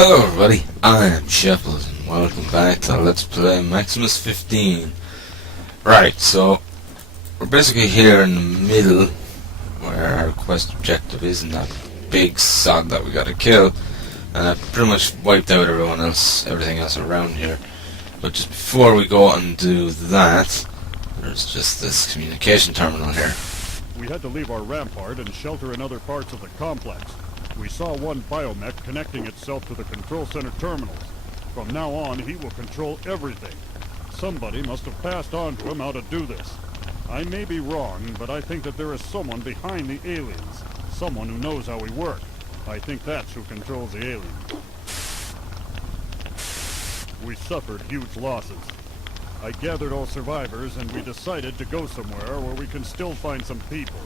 Hello everybody, I am Sheffield and welcome back to Let's Play Maximus 15. Right, so we're basically here in the middle where our quest objective is in that big sod that we gotta kill, and I've pretty much wiped out everything else around here. But just before we go and do that, there's just this communication terminal here. We had to leave our rampart and shelter in other parts of the complex. We saw one biomech connecting itself to the Control Center terminals. From now on, he will control everything. Somebody must have passed on to him how to do this. I may be wrong, but I think that there is someone behind the aliens. Someone who knows how we work. I think that's who controls the aliens. We suffered huge losses. I gathered all survivors and we decided to go somewhere where we can still find some people.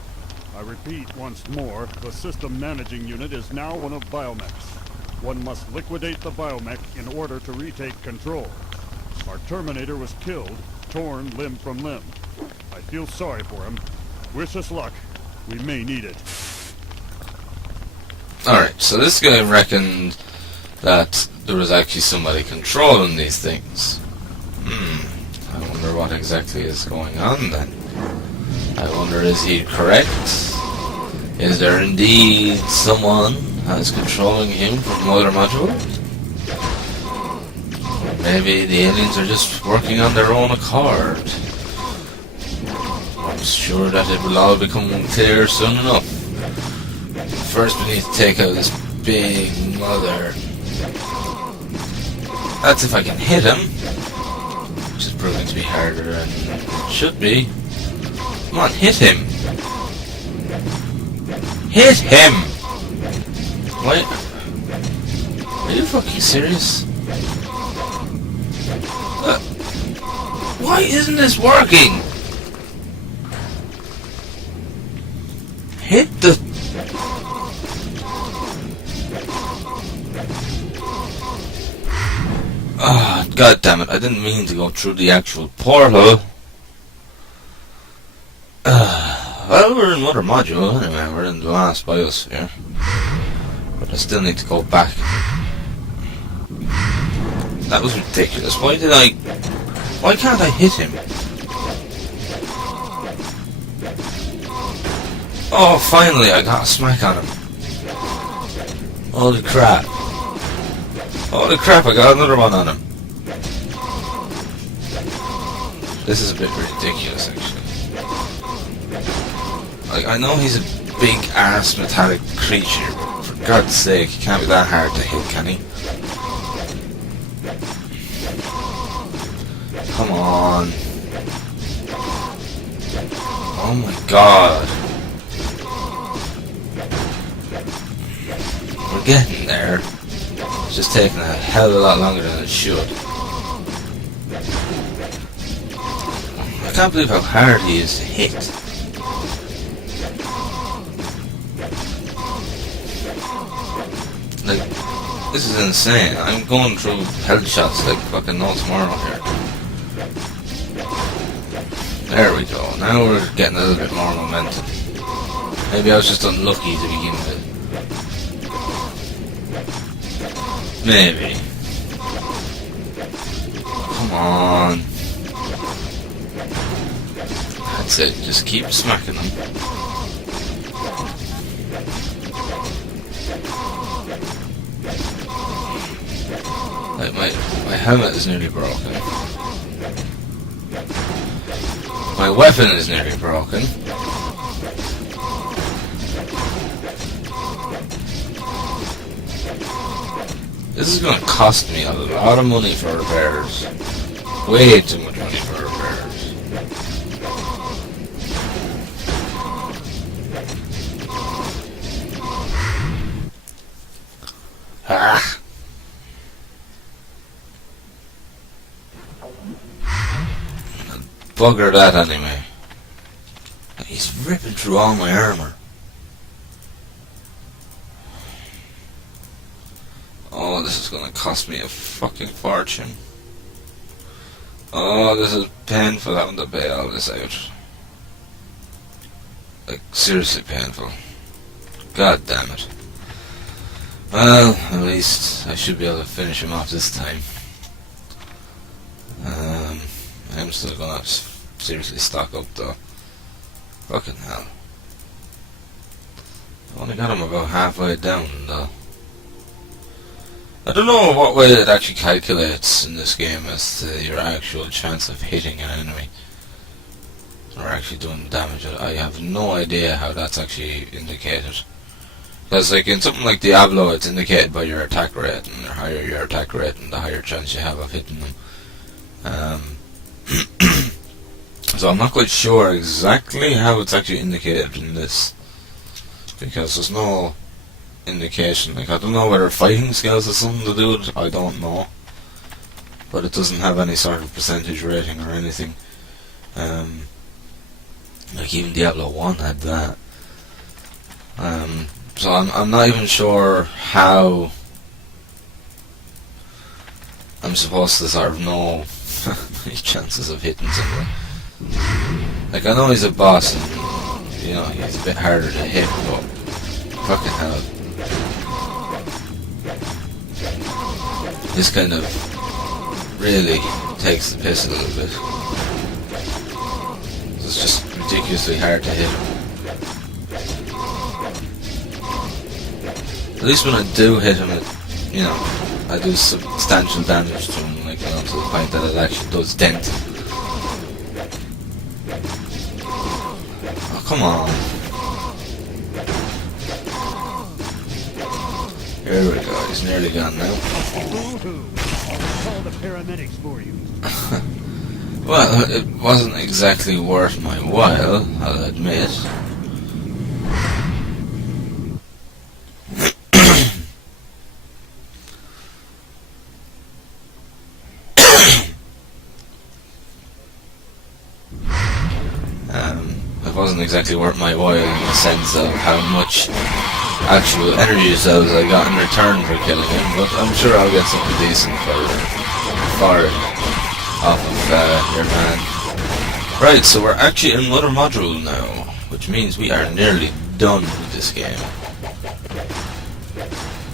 I repeat once more, the system managing unit is now one of biomechs. One must liquidate the biomech in order to retake control. Our Terminator was killed, torn limb from limb. I feel sorry for him. Wish us luck. We may need it. Alright, so this guy reckoned that there was actually somebody controlling these things. I wonder what exactly is going on then. I wonder, is he correct? Is there indeed someone that's controlling him from Mother Module? Or maybe the aliens are just working on their own accord. I'm sure that it will all become clear soon enough. First we need to take out this big mother. That's if I can hit him, which is proving to be harder than it should be. Come on, hit him! Hit him! Wait. Are you fucking serious? Why isn't this working? Hit the... Ah, god damn it, I didn't mean to go through the actual portal. Well, we're in Mother Module anyway, we're in the last biosphere. But I still need to go back. That was ridiculous. Why can't I hit him? Oh, finally I got a smack on him. Holy crap. Holy crap, I got another one on him. This is a bit ridiculous, actually. Like, I know he's a big-ass metallic creature, but for God's sake, he can't be that hard to hit, can he? Come on. Oh my god. We're getting there. It's just taking a hell of a lot longer than it should. I can't believe how hard he is to hit. Like, this is insane. I'm going through headshots like fucking no tomorrow here. There we go. Now we're getting a little bit more momentum. Maybe I was just unlucky to begin with. Maybe. Come on. That's it. Just keep smacking them. Like my helmet is nearly broken. My weapon is nearly broken. This is going to cost me a lot of money for repairs. Way too much money for repairs. Ah! Bugger that anyway. He's ripping through all my armor. Oh, this is gonna cost me a fucking fortune. Oh, this is painful having to pay all this out. Like, seriously painful. God damn it. Well, at least I should be able to finish him off this time. I'm still gonna seriously stock up though. Fucking hell. I only got him about halfway down though. I don't know what way it actually calculates in this game as to your actual chance of hitting an enemy. Or actually doing damage. I have no idea how that's actually indicated. Because like in something like Diablo, it's indicated by your attack rate, and the higher your attack rate, and the higher chance you have of hitting them. So I'm not quite sure exactly how it's actually indicated in this, because there's no indication. Like I don't know whether fighting skills has something to do with it. I don't know, but it doesn't have any sort of percentage rating or anything. Like even Diablo 1 had that. So I'm not even sure how I'm supposed to sort of know his chances of hitting someone. Like I know he's a boss and you know he's a bit harder to hit, but fucking hell, this kind of really takes the piss a little bit. It's just ridiculously hard to hit him. At least when I do hit him, you know, I do substantial damage to him, like, you know, to the point that it actually does dent him. Oh, come on. Here we go, he's nearly gone now. Boo-hoo. I'll call the paramedics for you. Well, it wasn't exactly worth my while, I'll admit. It wasn't exactly worth my while in the sense of how much actual energy cells I got in return for killing him, but I'm sure I'll get something decent for it off of your man. Right, so we're actually in another module now, which means we are nearly done with this game.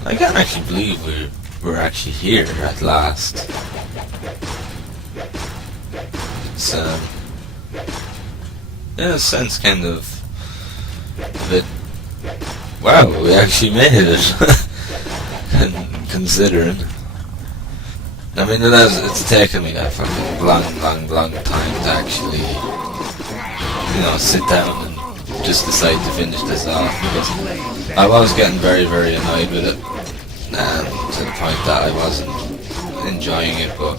I can't actually believe we're actually here at last. It's in a sense kind of a bit, wow, we actually made it. Considering, I mean, it's taken me a fucking long time to actually, you know, sit down and just decide to finish this off, because I was getting very annoyed with it, to the point that I wasn't enjoying it, but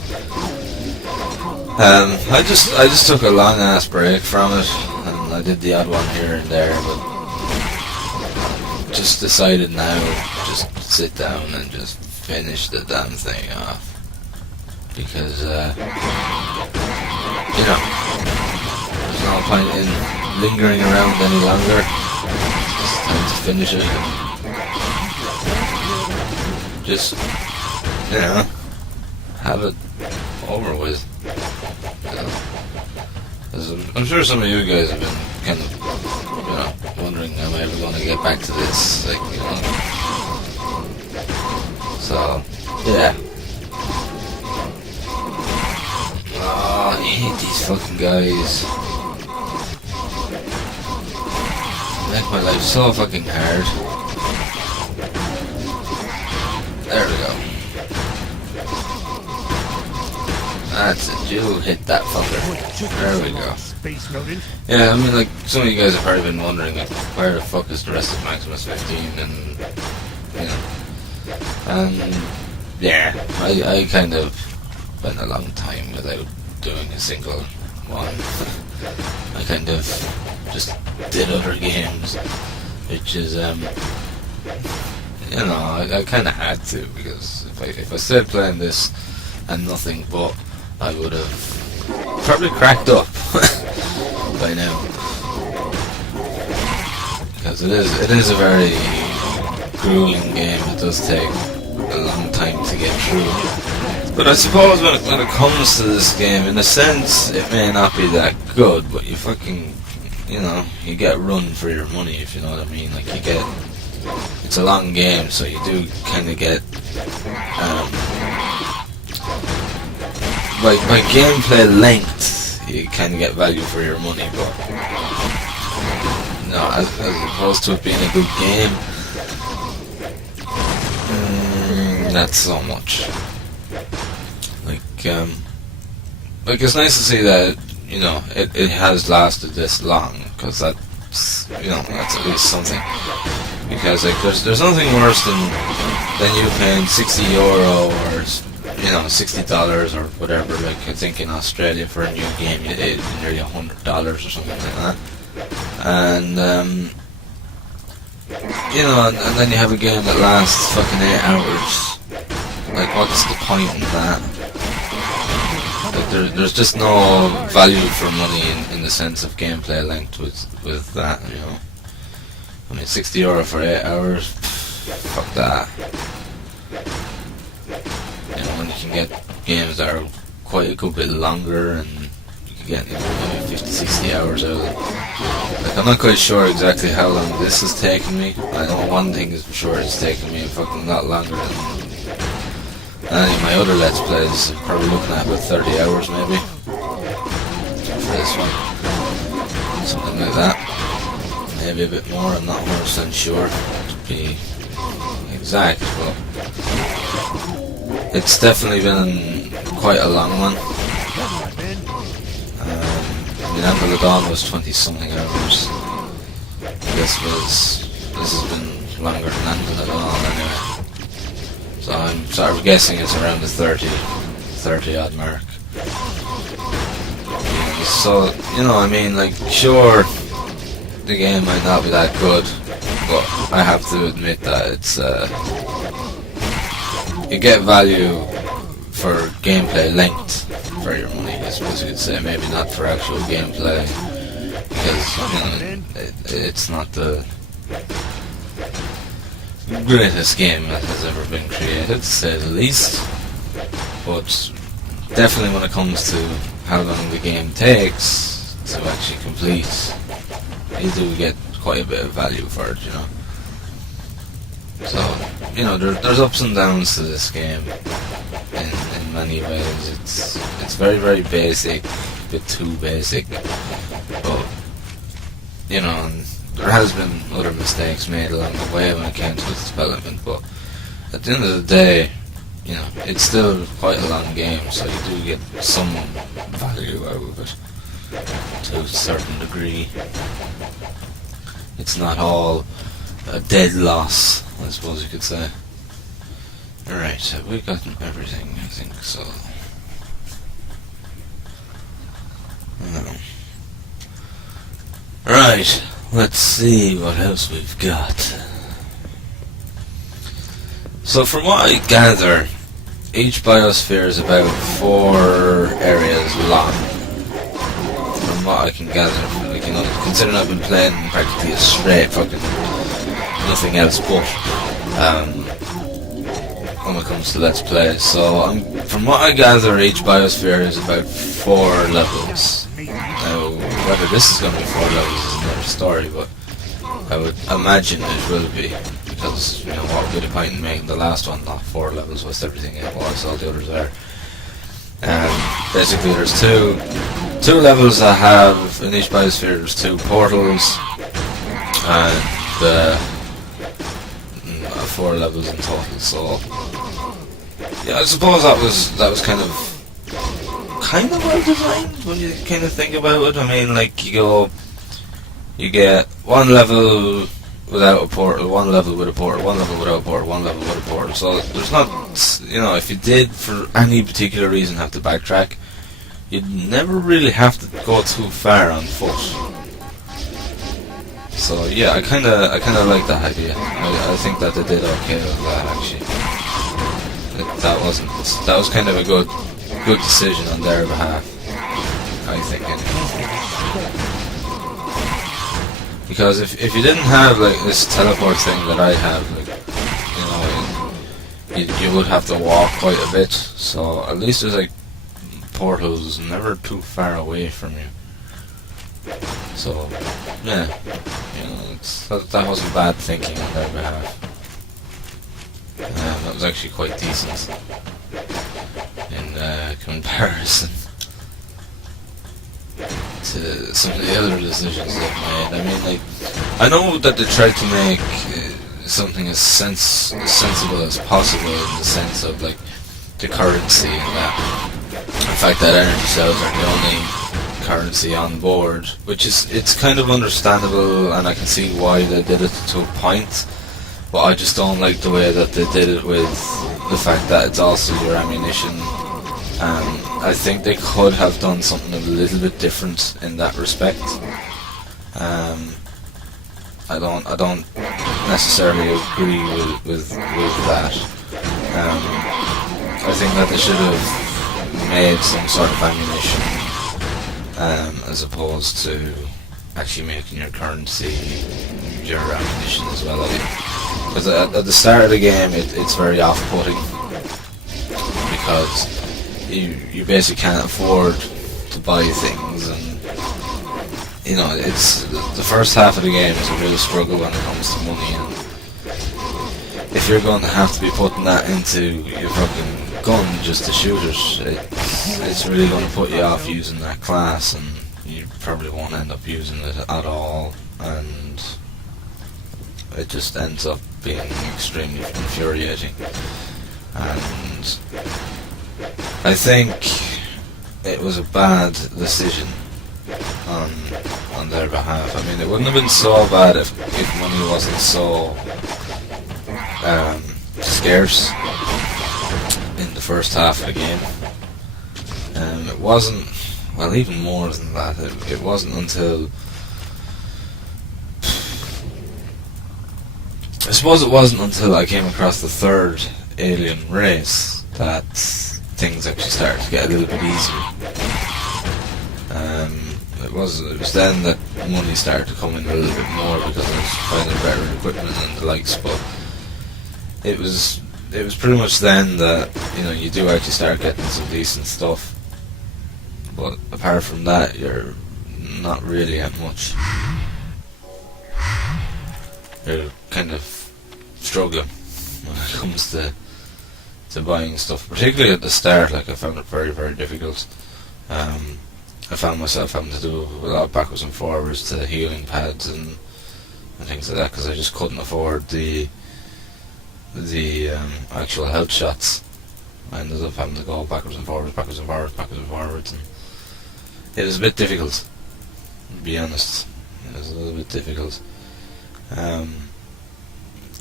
I just took a long ass break from it, and I did the odd one here and there, but just decided now just sit down and just finish the damn thing off, because you know, there's no point in lingering around any longer. It's time to finish it. Just, you know, have it over with. I'm sure some of you guys have been kind of, you know, wondering, am I ever going to get back to this, like, you know. So, yeah. Oh, I hate these fucking guys. They make my life so fucking hard. There we go. That's it, you hit that fucker. There we go. Yeah, I mean, like, some of you guys have probably been wondering, like, where the fuck is the rest of Maximus 15, and, you know. And, yeah, I kind of went a long time without doing a single one. I kind of just did other games, which is, you know, I kind of had to, because if I stayed playing this and nothing but, I would have probably cracked up by now, because it is a very grueling game. It does take a long time to get through. But I suppose when it comes to this game, in a sense, it may not be that good, but you fucking, you know, you get run for your money, if you know what I mean. Like, you get it's a long game, so you do kind of get by gameplay length, you kind of get value for your money, but no, as opposed to it being a good game, not so much. Like it's nice to see that, you know, it has lasted this long, because that's, you know, that's at least something. Because like there's nothing worse than you paying €60 or, you know, $60 or whatever. Like I think in Australia for a new game you paid nearly $100 or something like that. And you know, and then you have a game that lasts fucking 8 hours. Like what's the point in that? Like there's just no value for money in the sense of gameplay length with that, you know. I mean, €60 for 8 hours, fuck that. You know, when you can get games that are quite a good bit longer and you can get, you know, maybe 50, 60 hours out of it. Like, I'm not quite sure exactly how long this has taken me. I know one thing is for sure, it's taken me a fucking lot longer than any of my other Let's Plays. I'm probably looking at about 30 hours maybe for this one. Something like that. Maybe a bit more, I'm not 100% sure to be exact, but it's definitely been quite a long one. I mean, Until Dawn was 20 something hours. This has been longer than Until Dawn anyway. So I'm sort of guessing it's around the 30 odd mark. So, you know, I mean, like, sure, the game might not be that good, but I have to admit that it's you get value for gameplay length for your money, I suppose you could say. Maybe not for actual gameplay, because, you know, it's not the greatest game that has ever been created, to say the least. But definitely when it comes to how long the game takes to actually complete, you do get quite a bit of value for it, you know. So, you know, there's ups and downs to this game in many ways. It's very, very basic, a bit too basic, but, you know, and there has been other mistakes made along the way when it came to its development, but at the end of the day, you know, it's still quite a long game, so you do get some value out of it to a certain degree. It's not all a dead loss, I suppose you could say. Alright, have we gotten everything? I think so. Right, let's see what else we've got. So from what I gather, each biosphere is about 4 areas long. From what I can gather, like, you know, considering I've been playing practically a straight fucking nothing else but when it comes to Let's Play. So from what I gather, each biosphere is about 4 levels. Now, whether this is going to be 4 levels is another story, but I would imagine it will be, because, you know, what would be the point in making the last one not 4 levels whilst everything it was, all the others are. Basically there's two levels that have, in each biosphere there's 2 portals, and 4 levels in total. So yeah, I suppose that was kind of well designed when you kind of think about it. I mean, like, you get 1 level without a portal, 1 level with a portal, 1 level without a portal, 1 level with a portal. So there's not, you know, if you did for any particular reason have to backtrack, you'd never really have to go too far on foot. So yeah, I kind of like that idea. I think that they did okay with that, actually. That was kind of a good decision on their behalf, I think, anyway. Because if you didn't have, like, this teleport thing that I have, like, you know, you would have to walk quite a bit. So at least there's, like, portals never too far away from you. So yeah, You know, that wasn't bad thinking on their behalf. That was actually quite decent in comparison to some of the other decisions they've made. I mean, like, I know that they tried to make something as sensible as possible in the sense of, like, the currency and that. The fact that energy cells are the only currency on board, which it's kind of understandable, and I can see why they did it to a point, but I just don't like the way that they did it with the fact that it's also your ammunition. I think they could have done something a little bit different in that respect. I don't necessarily agree with that. I think that they should have made some sort of ammunition, as opposed to actually making your currency your ammunition as well. Because at the start of the game, it's very off-putting, because you basically can't afford to buy things, and you know, it's the first half of the game is a real struggle when it comes to money, and if you're going to have to be putting that into your fucking gun just to shoot it, it's really going to put you off using that class, and you probably won't end up using it at all, and it just ends up being extremely infuriating. And I think it was a bad decision on their behalf. I mean, it wouldn't have been so bad if money wasn't so scarce in the first half of the game. It wasn't, well, even more than that, it wasn't until, I suppose it wasn't until I came across the third alien race that things actually started to get a little bit easier. It was then that money started to come in a little bit more, because I was finding better equipment and the likes, but it was pretty much then that, you know, you do actually start getting some decent stuff. But apart from that, you're not really at much. You're kind of struggling when it comes to buying stuff, particularly at the start. Like, I found it very, very difficult. I found myself having to do a lot of backwards and forwards to healing pads and things like that, because I just couldn't afford the actual health shots. I ended up having to go backwards and forwards, backwards and forwards, backwards and forwards, and it was a bit difficult, to be honest. It was a little bit difficult.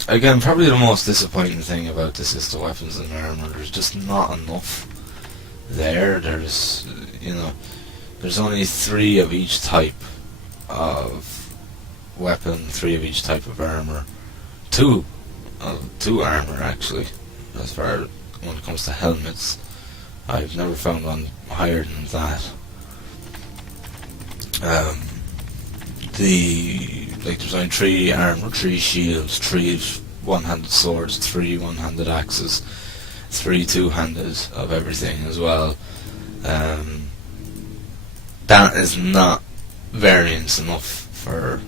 Again, probably the most disappointing thing about this is the weapons and armor. There's just not enough there. There's, you know, there's only 3 of each type of weapon, 3 of each type of armor, 2 armor actually, as far as when it comes to helmets. I've never found one higher than that. There's only 3 armor, 3 shields, 3 one-handed swords, 3 one-handed axes, 3 two-handed of everything as well. That is not variance enough for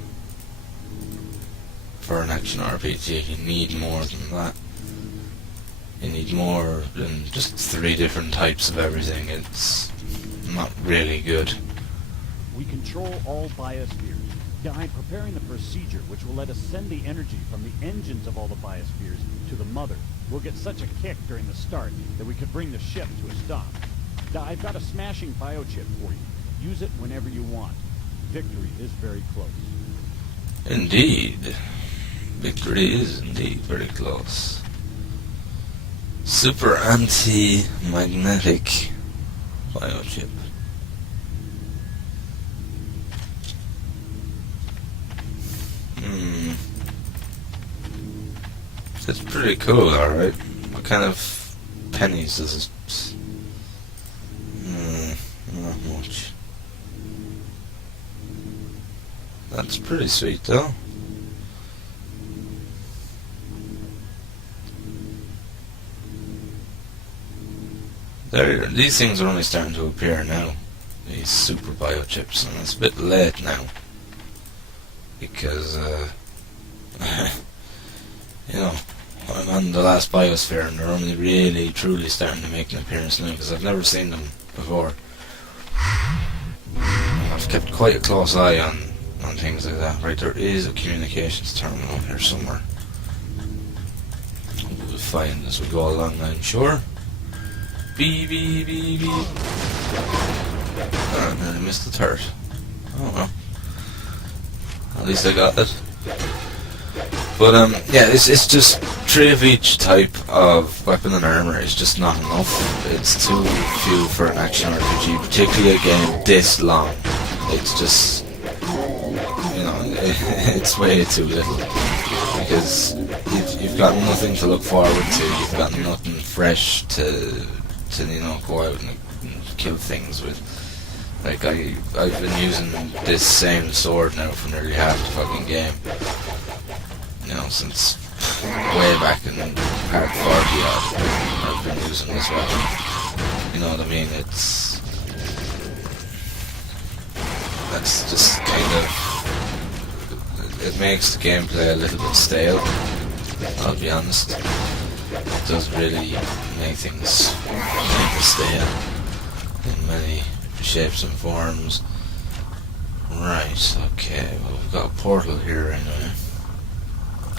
an action RPG. You need more than that. You need more than just 3 different types of everything. It's not really good. We control all biospheres. I'm preparing the procedure which will let us send the energy from the engines of all the biospheres to the mother. We'll get such a kick during the start that we could bring the ship to a stop. I've got a smashing biochip for you. Use it whenever you want. Victory is very close. Indeed. Victory is indeed very close. Super anti-magnetic biochip. It's pretty cool, alright. What kind of pennies does it? Not much. That's pretty sweet, though. These things are only starting to appear now. These super biochips, and it's a bit late now. because, you know, I'm on the last biosphere and they're only really, truly starting to make an appearance now, because I've never seen them before. I've kept quite a close eye on things like that. Right, there is a communications terminal here somewhere. We'll find as we go along, I'm sure. Beep, beep, beep, beep. Oh, and then I missed the turret. Oh well. At least I got it. But yeah, it's just 3 of each type of weapon and armor is just not enough. It's too few for an action RPG, particularly a game this long. It's just, you know, it's way too little, because you've got nothing to look forward to. You've got nothing fresh to you know, go out and kill things with. Like, I've been using this same sword now for nearly half the fucking game. You know, since way back in part 40 odd, I've been using this weapon. You know what I mean? That's just kind of, it makes the gameplay a little bit stale, I'll be honest. It does really make things kind of stale in many shapes and forms. Right, okay, well, we've got a portal here anyway.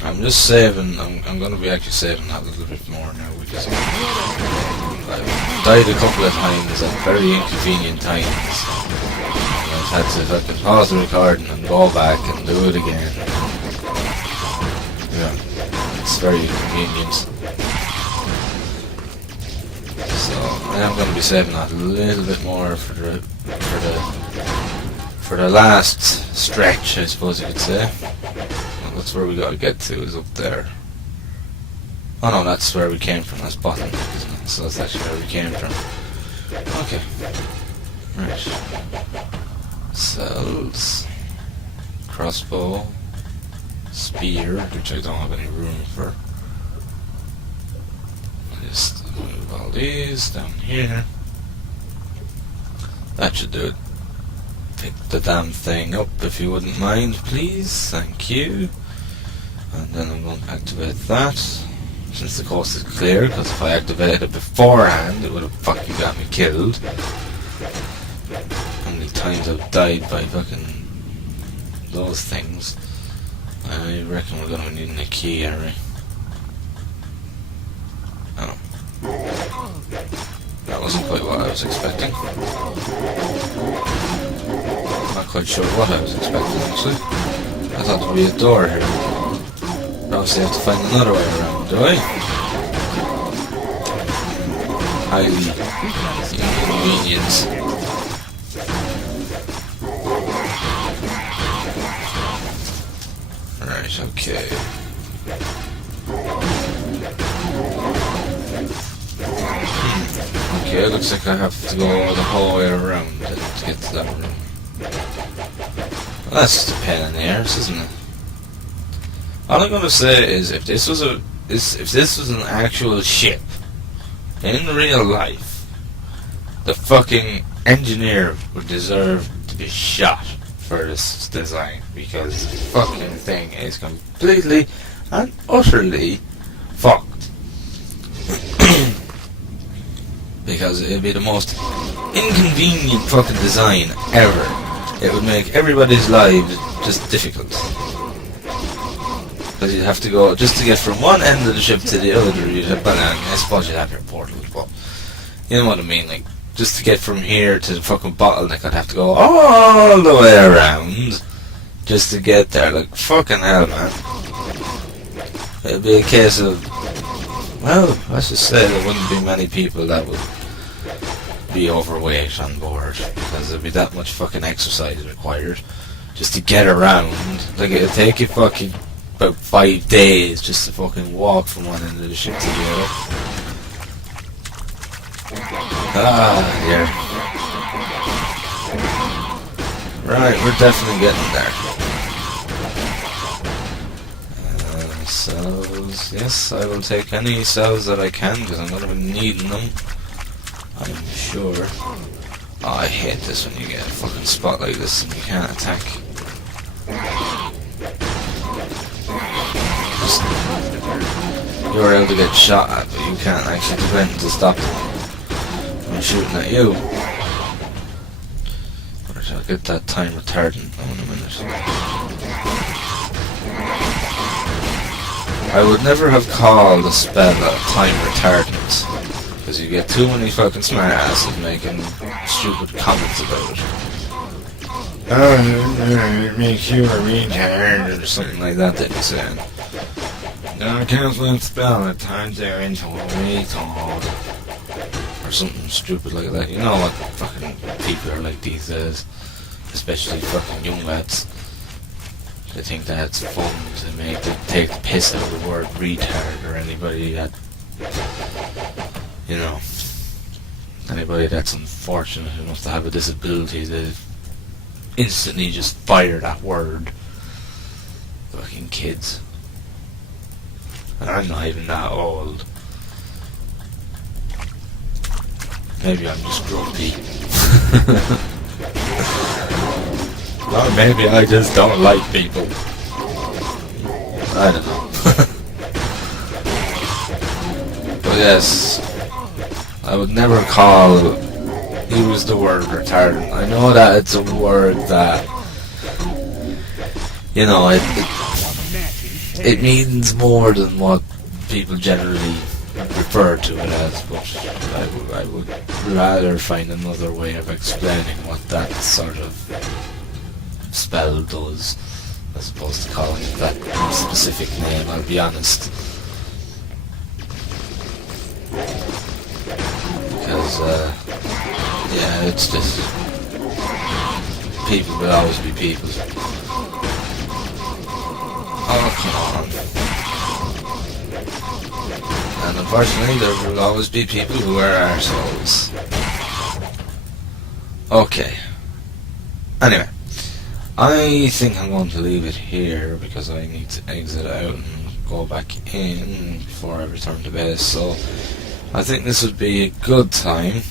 I'm just saving, I'm going to be actually saving that a little bit more now, because I've died a couple of times at very inconvenient times. I've had to fucking pause the recording and go back and do it again. Yeah, it's very inconvenient. So I am going to be saving that a little bit more for the last stretch, I suppose you could say. Well, that's where we got to get to, is up there. Oh no, that's where we came from. That's Bottleneck, isn't it? So that's actually where we came from. Okay. Right. Cells. Crossbow. Spear, which I don't have any room for. Just move all these down here. That should do it. Pick the damn thing up if you wouldn't mind, please. Thank you. And then I'm going to activate that. Since the coast is clear, because if I activated it beforehand, it would have fucking got me killed. How many times I've died by fucking those things. I reckon we're going to be needing a key, are we? Oh. That wasn't quite what I was expecting. Not quite sure what I was expecting, actually. I thought there'd be a door here. Obviously I have to find another way around, do I? Highly inconvenient. Right, okay. Okay, looks like I have to go the whole way around to get to that room. Well, that's just a pain in the arse, isn't it? All I'm gonna say is, if this was an actual ship in real life, the fucking engineer would deserve to be shot for this design, because the fucking thing is completely and utterly fucked. Because it'd be the most inconvenient fucking design ever. It would make everybody's lives just difficult. Because you'd have to go, just to get from one end of the ship to the other, you'd have, well, I suppose you'd have your portals, but you know what I mean, like, just to get from here to the fucking Bottleneck, I'd have to go all the way around, just to get there, like, fucking hell, man. It'd be a case of, well, let's just say there wouldn't be many people that would be overweight on board, because there'd be that much fucking exercise required, just to get around. Like, it'd take you fucking about 5 days just to fucking walk from one end of the ship to the other. Ah, yeah. Right, we're definitely getting there. Cells. Yes, I will take any cells that I can, because I'm going to be needing them. I'm sure. Oh, I hate this when you get a fucking spot like this and you can't attack. you're able to get shot at, but you can't actually do anything to stop them from shooting at you. Right, I'll get that time retardant in a minute. I would never have called a spell a time retardant, because you get too many fucking smartasses making stupid comments about it. Oh, it makes you a retard, or something like that they'd be saying. No, canceling spell, it turns you into a retard. Or something stupid like that. You know what fucking people are like these days. Especially fucking young lads. They think that it's fun to take the piss out of the word retard, or anybody that, you know, anybody that's unfortunate enough to have a disability, they instantly just fire that word. Fucking kids. And I'm not even that old. Maybe I'm just grumpy. Or maybe I just don't like people. I don't know. But yes, I would never use the word retardant. I know that it's a word that, you know, it means more than what people generally refer to it as, but I would rather find another way of explaining what that sort of spell does, as opposed to calling it that specific name, I'll be honest. Because, yeah, it's just, people will always be people. Oh, come on. And unfortunately, there will always be people who are arseholes. Okay. Anyway, I think I'm going to leave it here because I need to exit out and go back in before I return to base. So, I think this would be a good time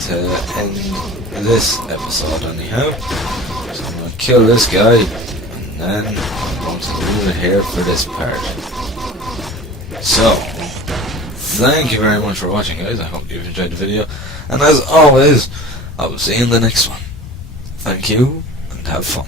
to end this episode anyhow. So I'm going to kill this guy, and then I'm going to leave it here for this part. So, thank you very much for watching, guys. I hope you've enjoyed the video, and as always, I will see you in the next one. Thank you, and have fun.